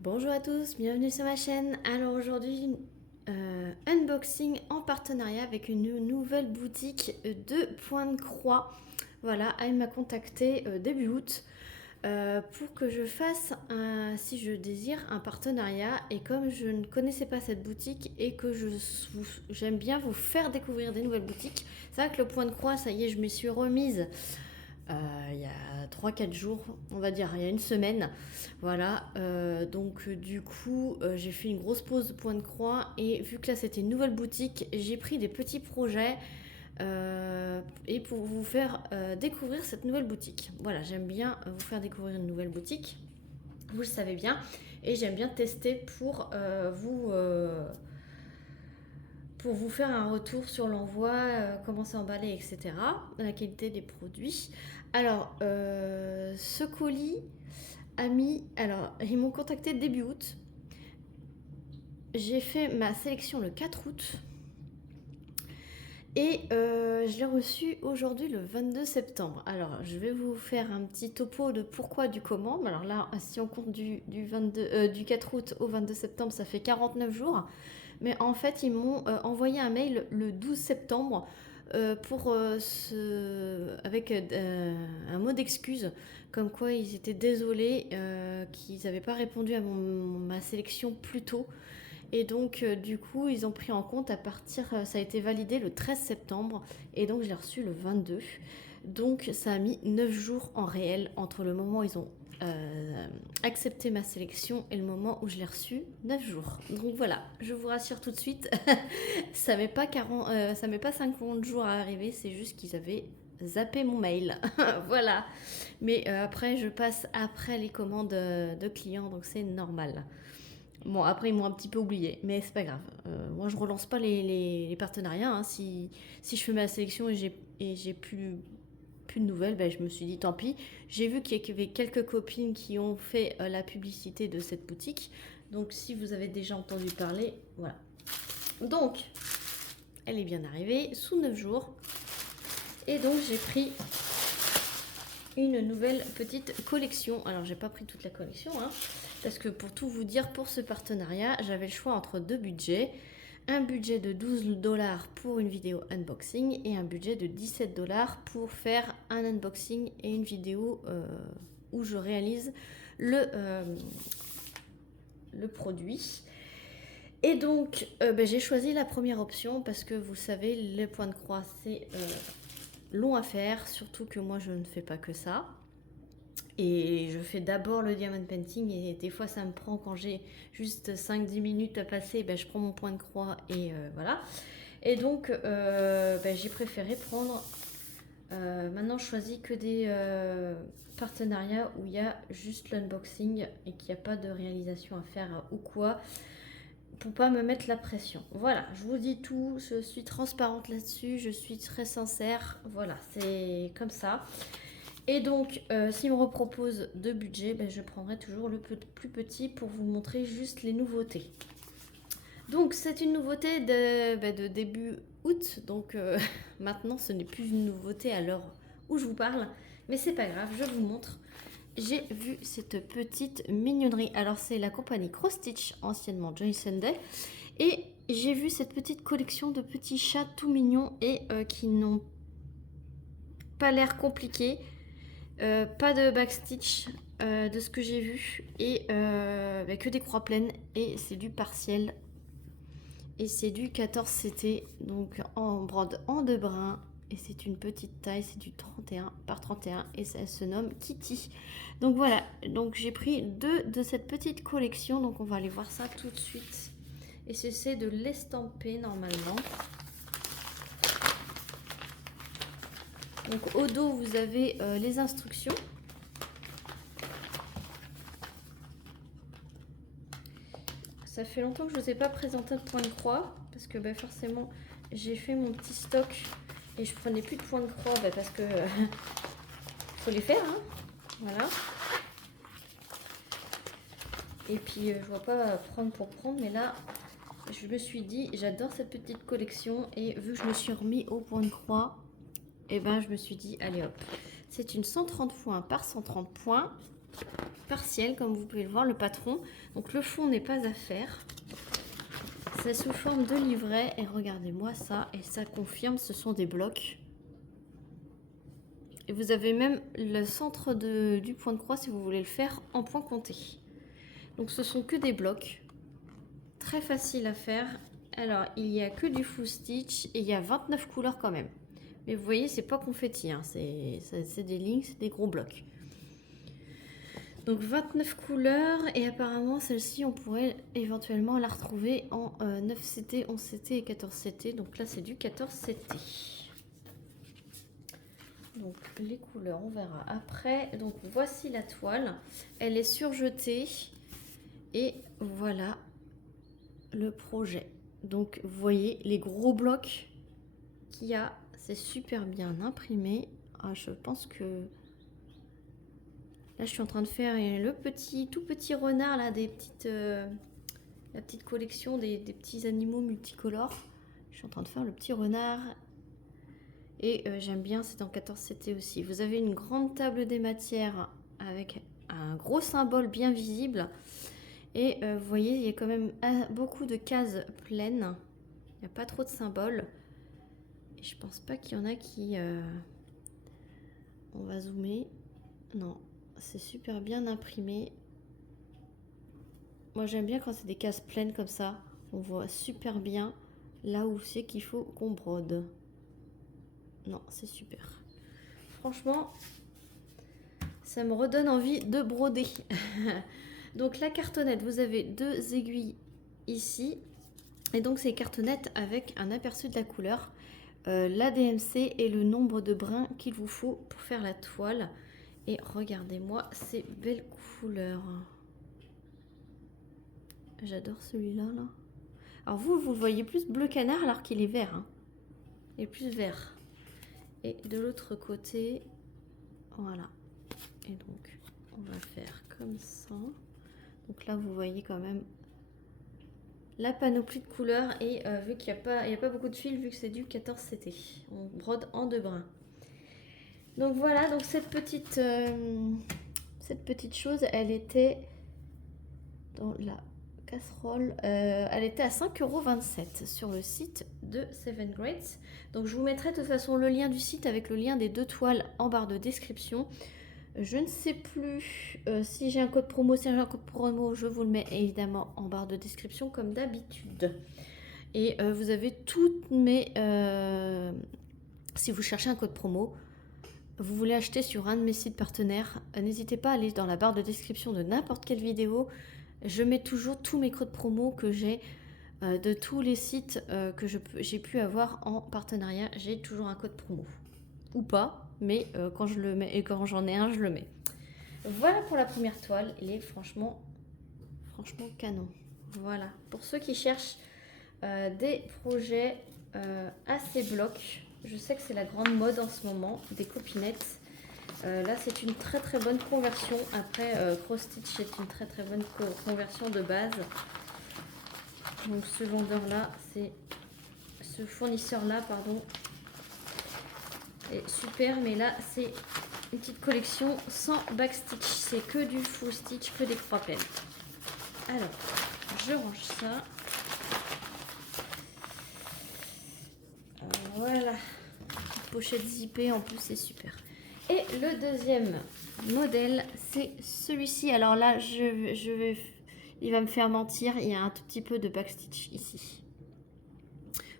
Bonjour à tous, bienvenue sur ma chaîne. Alors aujourd'hui, unboxing en partenariat avec une nouvelle boutique de Pointe-Croix. Voilà, elle m'a contacté début août pour que je fasse, si je désire, un partenariat. Et comme je ne connaissais pas cette boutique et que j'aime bien vous faire découvrir des nouvelles boutiques, c'est vrai que le Pointe-Croix, ça y est, je m'y suis remise il y a 3-4 jours, on va dire, il y a une semaine. Voilà, donc du coup, j'ai fait une grosse pause de Pointe-Croix et vu que là c'était une nouvelle boutique, j'ai pris des petits projets et pour vous faire découvrir cette nouvelle boutique. Voilà, j'aime bien vous faire découvrir une nouvelle boutique, vous le savez bien, et j'aime bien tester pour vous faire un retour sur l'envoi, comment c'est emballé, etc. La qualité des produits. Alors, ce colis a mis... Alors, ils m'ont contacté début août. J'ai fait ma sélection le 4 août. Et je l'ai reçu aujourd'hui le 22 septembre. Alors, je vais vous faire un petit topo de pourquoi, du comment. Alors là, si on compte du 4 août au 22 septembre, ça fait 49 jours. Mais en fait, ils m'ont envoyé un mail le 12 septembre avec un mot d'excuse, comme quoi ils étaient désolés qu'ils n'avaient pas répondu à ma sélection plus tôt. Et donc, du coup, ils ont pris en compte ça a été validé le 13 septembre, et donc je l'ai reçu le 22. Donc, ça a mis 9 jours en réel entre le moment où ils ont accepté ma sélection et le moment où je l'ai reçu, 9 jours. Donc voilà, je vous rassure tout de suite, ça met pas 50 jours à arriver, c'est juste qu'ils avaient zappé mon mail. Voilà. Mais après, je passe après les commandes de clients, donc c'est normal. Bon, après, ils m'ont un petit peu oublié, mais c'est pas grave. Moi, je relance pas les partenariats, hein. Si je fais ma sélection et j'ai plus de nouvelles, ben, je me suis dit tant pis. J'ai vu qu'il y avait quelques copines qui ont fait la publicité de cette boutique. Donc, si vous avez déjà entendu parler, voilà. Donc, elle est bien arrivée sous 9 jours. Et donc, j'ai pris une nouvelle petite collection. Alors, j'ai pas pris toute la collection, hein, parce que pour tout vous dire, pour ce partenariat, j'avais le choix entre deux budgets. Un budget de 12 $ pour une vidéo unboxing et un budget de 17 $ pour faire un unboxing et une vidéo où je réalise le produit. Et donc, j'ai choisi la première option parce que vous savez, les points de croix, c'est long à faire, surtout que moi, je ne fais pas que ça. Et je fais d'abord le diamond painting et des fois ça me prend, quand j'ai juste 5-10 minutes à passer, je prends mon point de croix et voilà. Et donc j'ai préféré prendre, maintenant je choisis que des partenariats où il y a juste l'unboxing et qu'il n'y a pas de réalisation à faire ou quoi, pour pas me mettre la pression. Voilà, je vous dis tout, je suis transparente là-dessus, je suis très sincère, voilà, c'est comme ça. Et donc, s'il me repropose de budget, je prendrai toujours le plus petit pour vous montrer juste les nouveautés. Donc, c'est une nouveauté de début août. Donc, maintenant, ce n'est plus une nouveauté à l'heure où je vous parle. Mais c'est pas grave, je vous montre. J'ai vu cette petite mignonnerie. Alors, c'est la compagnie Cross Stitch, anciennement Joy Sunday. Et j'ai vu cette petite collection de petits chats tout mignons et qui n'ont pas l'air compliqués. Pas de backstitch de ce que j'ai vu et que des croix pleines, et c'est du partiel et c'est du 14 CT, donc en brode en 2 brins, et c'est une petite taille, c'est du 31 par 31 et ça se nomme Kitty. Donc voilà, donc j'ai pris 2 de cette petite collection, donc on va aller voir ça tout de suite. Et c'est de l'estamper normalement. Donc au dos vous avez les instructions. Ça fait longtemps que je ne vous ai pas présenté de point de croix parce que forcément j'ai fait mon petit stock et je prenais plus de point de croix parce que faut les faire, hein. Voilà. Et puis je vois pas prendre pour prendre, mais là je me suis dit j'adore cette petite collection et vu que je me suis remis au point de croix, et je me suis dit allez hop, c'est une 130 points par 130 points. partiel, comme vous pouvez le voir, le patron. Donc le fond n'est pas à faire. C'est sous forme de livret. Et regardez-moi ça. Et ça confirme, ce sont des blocs. Et vous avez même le centre du point de croix si vous voulez le faire en point compté. Donc ce sont que des blocs. Très facile à faire. Alors, il n'y a que du full stitch et il y a 29 couleurs quand même. Mais vous voyez, c'est pas confetti, hein. C'est des lignes, c'est des gros blocs. Donc 29 couleurs et apparemment celle-ci, on pourrait éventuellement la retrouver en 9 CT, 11 CT et 14 CT. Donc là, c'est du 14 CT. Donc les couleurs, on verra après. Donc voici la toile. Elle est surjetée et voilà le projet. Donc vous voyez les gros blocs qu'il y a, c'est super bien imprimé. Ah, je pense que là je suis en train de faire le tout petit renard là, la petite collection des petits animaux multicolores. Je suis en train de faire le petit renard et j'aime bien, c'est en 14 CT aussi. Vous avez une grande table des matières avec un gros symbole bien visible. Et vous voyez, il y a quand même beaucoup de cases pleines. Il n'y a pas trop de symboles. Et je pense pas qu'il y en a qui... On va zoomer. Non, c'est super bien imprimé. Moi, j'aime bien quand c'est des cases pleines comme ça. On voit super bien là où c'est qu'il faut qu'on brode. Non, c'est super. Franchement, ça me redonne envie de broder. Donc la cartonnette, vous avez 2 aiguilles ici. Et donc c'est cartonnette avec un aperçu de la couleur, la DMC et le nombre de brins qu'il vous faut pour faire la toile. Et regardez-moi ces belles couleurs. J'adore celui-là là. Alors vous le voyez plus bleu canard alors qu'il est vert. Hein. Il est plus vert. Et de l'autre côté, voilà. Et donc on va faire comme ça. Donc là vous voyez quand même la panoplie de couleurs et vu qu'il n'y a pas beaucoup de fils, vu que c'est du 14 CT. On brode en 2 brins. Donc voilà, donc cette petite chose, elle était dans la casserole. Elle était à 5,27 € sur le site de Seven Greats. Donc je vous mettrai de toute façon le lien du site avec le lien des 2 toiles en barre de description. Je ne sais plus si j'ai un code promo. Si j'ai un code promo, je vous le mets évidemment en barre de description comme d'habitude. Et vous avez toutes mes... si vous cherchez un code promo, vous voulez acheter sur un de mes sites partenaires, n'hésitez pas à aller dans la barre de description de n'importe quelle vidéo. Je mets toujours tous mes codes promo que j'ai de tous les sites que j'ai pu avoir en partenariat. J'ai toujours un code promo. Ou pas, mais quand je le mets et quand j'en ai un, je le mets. Voilà pour la première toile. Elle est franchement canon. Voilà. Pour ceux qui cherchent des projets assez blocs, je sais que c'est la grande mode en ce moment, des copinettes. Là, c'est une très très bonne conversion. Après, Cross Stitch est une très très bonne conversion de base. Donc ce vendeur-là, ce fournisseur-là, pardon, est super. Mais là, c'est une petite collection sans backstitch. C'est que du full stitch, que des croix pleines. Alors, je range ça. Voilà. Pochette zippée, en plus, c'est super. Et le deuxième modèle, c'est celui-ci. Alors là, il va me faire mentir. Il y a un tout petit peu de backstitch ici.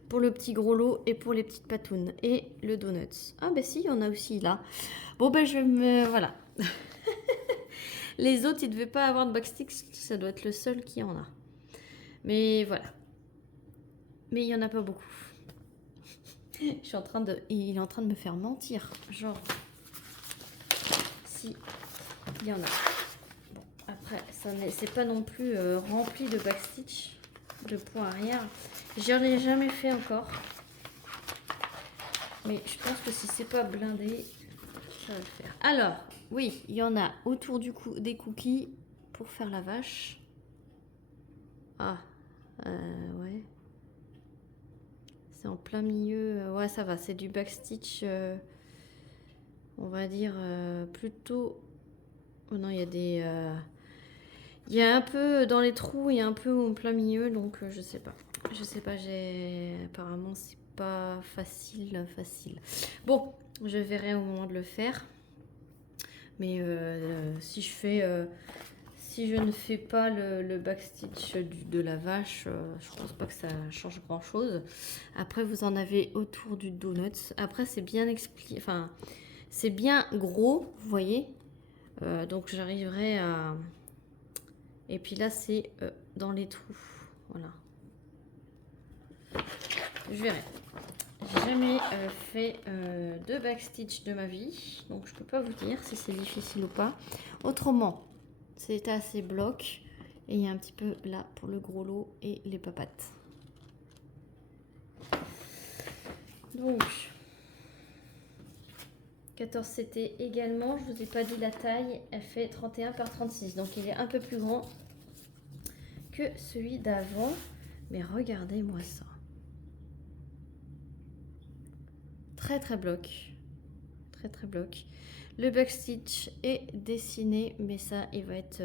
Pour le petit gros lot et pour les petites patounes. Et le donuts. Ah ben si, il y en a aussi là. Bon ben voilà. Les autres, ils ne devaient pas avoir de backstitch. Ça doit être le seul qui en a. Mais voilà. Mais il n'y en a pas beaucoup. Il est en train de me faire mentir. Genre... Si, il y en a. Bon, après, c'est pas non plus rempli de backstitch, de point arrière. J'en ai jamais fait encore. Mais je pense que si c'est pas blindé, ça va le faire. Alors, oui, il y en a autour des cookies pour faire la vache. Ah, ouais. C'est en plein milieu. Ouais, ça va, c'est du backstitch... on va dire plutôt Oh non, il y a des... il y a un peu dans les trous et un peu au plein milieu, donc je sais pas. Je sais pas, apparemment c'est pas facile. Bon, je verrai au moment de le faire. Mais si je ne fais pas le backstitch de la vache, je pense pas que ça change grand chose. Après, vous en avez autour du donut. Après, c'est bien expliqué, enfin, c'est bien gros, vous voyez. Donc j'arriverai à... Et puis là, c'est dans les trous. Voilà. Je verrai. J'ai jamais fait de backstitch de ma vie. Donc je peux pas vous dire si c'est difficile ou pas. Autrement, c'est assez bloc. Et il y a un petit peu là pour le gros lot et les papates. Donc... 14 CT également, je vous ai pas dit la taille, elle fait 31 par 36, donc il est un peu plus grand que celui d'avant, mais regardez-moi ça. Très très bloc, très bloc. Le backstitch est dessiné, mais ça il va être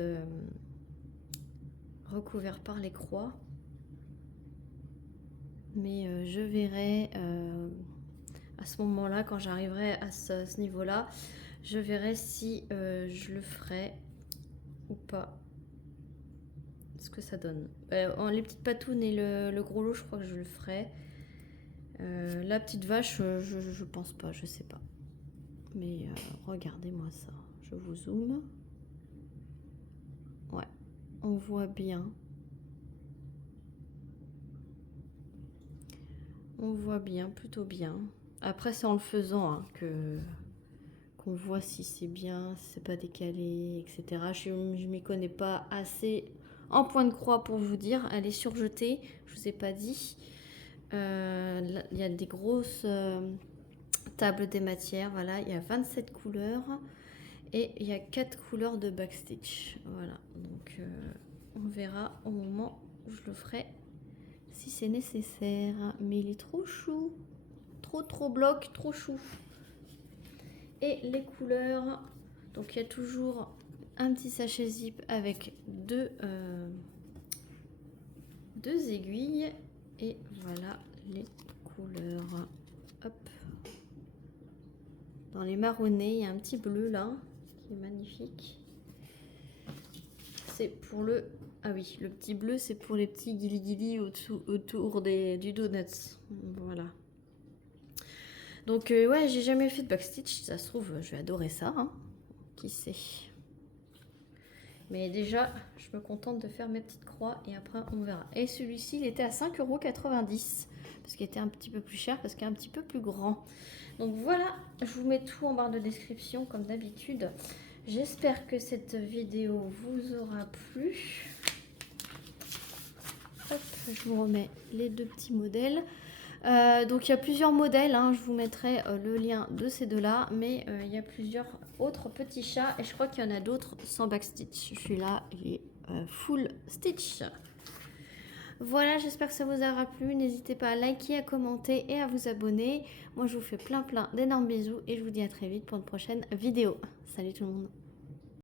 recouvert par les croix. Mais je verrai à ce moment-là, quand j'arriverai à ce niveau-là, je verrai si je le ferai ou pas. Ce que ça donne. Les petites patounes et le gros lot, je crois que je le ferai. La petite vache, je pense pas, je sais pas. Mais regardez-moi ça. Je vous zoome. Ouais, on voit bien. On voit bien, plutôt bien. Après, c'est en le faisant hein, qu'on voit si c'est bien, si c'est pas décalé, etc. Je m'y connais pas assez en point de croix pour vous dire. Elle est surjetée, je vous ai pas dit. Il y a des grosses tables des matières. Voilà, il y a 27 couleurs et il y a 4 couleurs de backstitch. Voilà, donc on verra au moment où je le ferai si c'est nécessaire. Mais il est trop chou, trop bloc, trop chou. Et les couleurs, donc il y a toujours un petit sachet zip avec deux aiguilles et voilà les couleurs. Hop. Dans les marronnés, il y a un petit bleu là qui est magnifique. C'est pour le... Ah oui, le petit bleu, c'est pour les petits guili autour du donuts. Voilà. Donc ouais, j'ai jamais fait de backstitch. Ça se trouve, je vais adorer ça. Hein. Qui sait. Mais déjà, je me contente de faire mes petites croix et après on verra. Et celui-ci, il était à 5,90 € parce qu'il était un petit peu plus cher, parce qu'il est un petit peu plus grand. Donc voilà, je vous mets tout en barre de description comme d'habitude. J'espère que cette vidéo vous aura plu. Hop, je vous remets les deux petits modèles. Donc il y a plusieurs modèles, hein. Je vous mettrai le lien de ces deux-là, mais il y a plusieurs autres petits chats et je crois qu'il y en a d'autres sans backstitch. Celui-là, il est full stitch. Voilà, j'espère que ça vous aura plu. N'hésitez pas à liker, à commenter et à vous abonner. Moi, je vous fais plein d'énormes bisous et je vous dis à très vite pour une prochaine vidéo. Salut tout le monde.